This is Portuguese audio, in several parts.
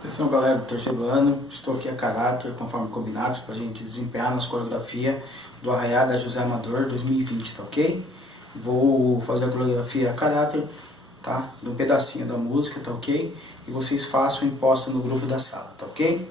Atenção, galera do terceiro ano, estou aqui a caráter, conforme combinados, para a gente desempenhar nas coreografia do Arraiada José Amador 2020, tá ok? Vou fazer a coreografia a caráter, tá? De um pedacinho da música, tá ok? E vocês façam e postem no grupo da sala, tá ok?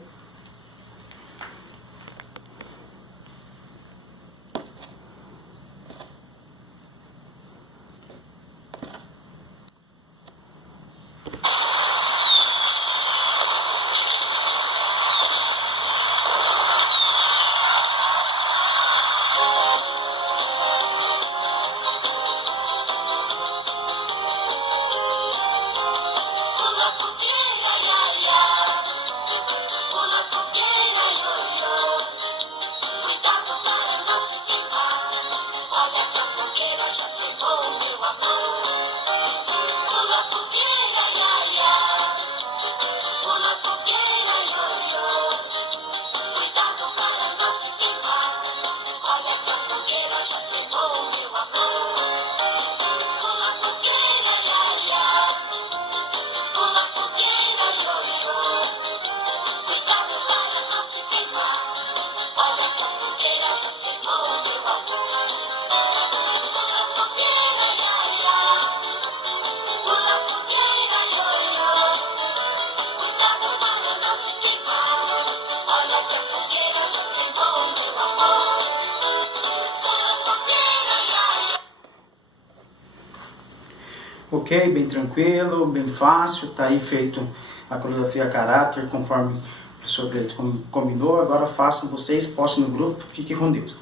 Ok, bem tranquilo, bem fácil, tá aí feito a coreografia a caráter, conforme o professor Cleito combinou. Agora façam vocês, postem no grupo, fiquem com Deus.